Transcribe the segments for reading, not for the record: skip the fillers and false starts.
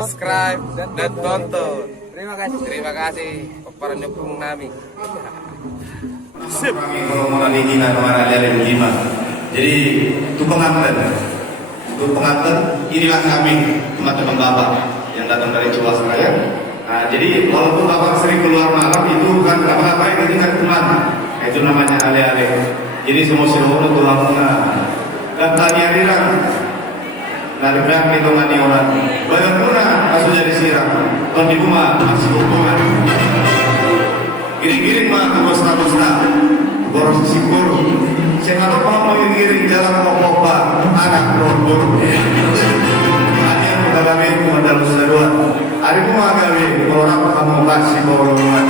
subscribe, dan tonton. Terima kasih para pendukung kami. Sip. Kalau mau nanti kemana dari Jima. Jadi itu pengantin inilah kami teman-teman bapak yang datang dari Jawa. Nah, jadi walaupun bapak sering keluar malam itu bukan apa-apa itu kan teman. Itu namanya ale-ale. Jadi semua seluruh tulang dan tadi bilang dari pihak lingkungan di orang badan puna langsung jadi siram ton di rumah masih hubungan giring-giring mah terus boros sipur saya nggak tahu mau giring jalan mau anak bor ada yang kita kami modal sedua hari rumah kami orang kamu kasih borongan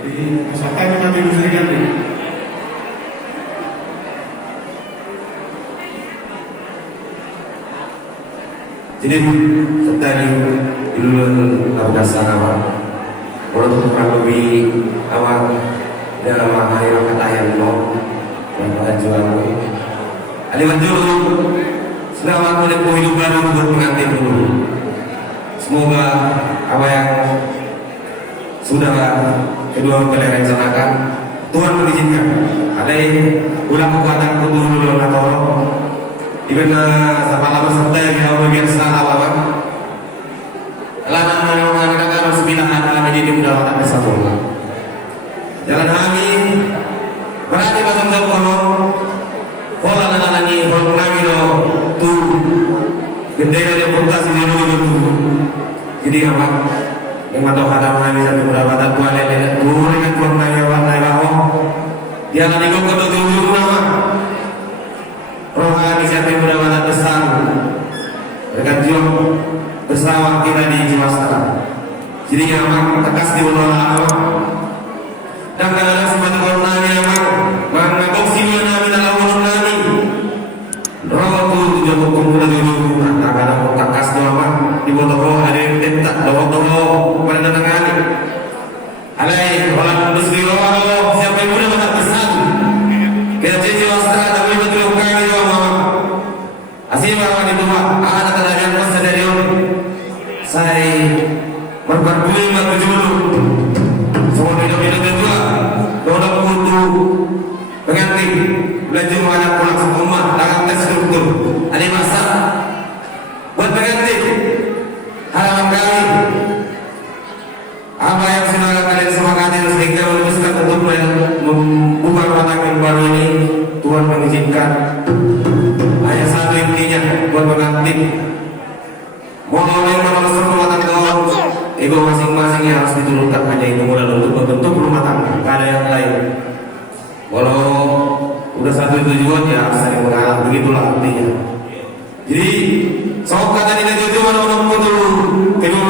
jadi sampai nanti bisa diganti. Jadi tadi dulu kita sama walaupun kurang lebih awal dalam akhir kata yang mau dan pada jual ada dulu selamat menempuh hidup baru buat pengantin dulu. Semoga apa yang sudah kedua mempelai rencanakan Tuhan mengizinkan. Ada ulang kekuatan dulu atau Ibana sama lama serta yang mau biasa awal. Lana mengenai sembilan anak menjadi mudah tak bisa pulang. Jalan kami berarti pasang jauh pola lagi pola kami lo tu gendera dia puntas ini dulu. Jadi apa? Yang matau hadam kami satu berapa tak tuan yang turun dengan tuan naya warna bawah. Dia lagi kau kedua nama. Rohani siapa yang mudah-mudahan besar dengan jiwa bersama kita di Jiwasraya. Jadi yang tekas di ulama dan kadang-kadang sebuah kornanya yang mengaboksi mana minal awalunani roh tu tujuh kumpulan dulu kadang-kadang tekas di ulama di bawah ada yang tentak doa pada datang alai orang muslim Allah siapa yang mudah-mudahan besar kita Jiwasraya tapi betul kami Asyik orang itu ada teladan masa dari saya berbakti maka dulu semua hidup kedua doa kudu pengantin belajar mana pulang semua dalam terstruktur ada masa buat pengantin harapan kami apa yang sudah kalian semangati sehingga meneruskan untuk membuka rumah tangga baru ini Tuhan mengizinkan. Hanya satu intinya buat pengantin mau yang menolak rumah tangga ego masing-masing yang harus diturunkan hanya itu modal untuk membentuk rumah tangga gak ada yang lain. Kalau udah satu tujuan ya saling mengalah begitulah artinya. Jadi sok kata tidak tujuan orang dulu kedua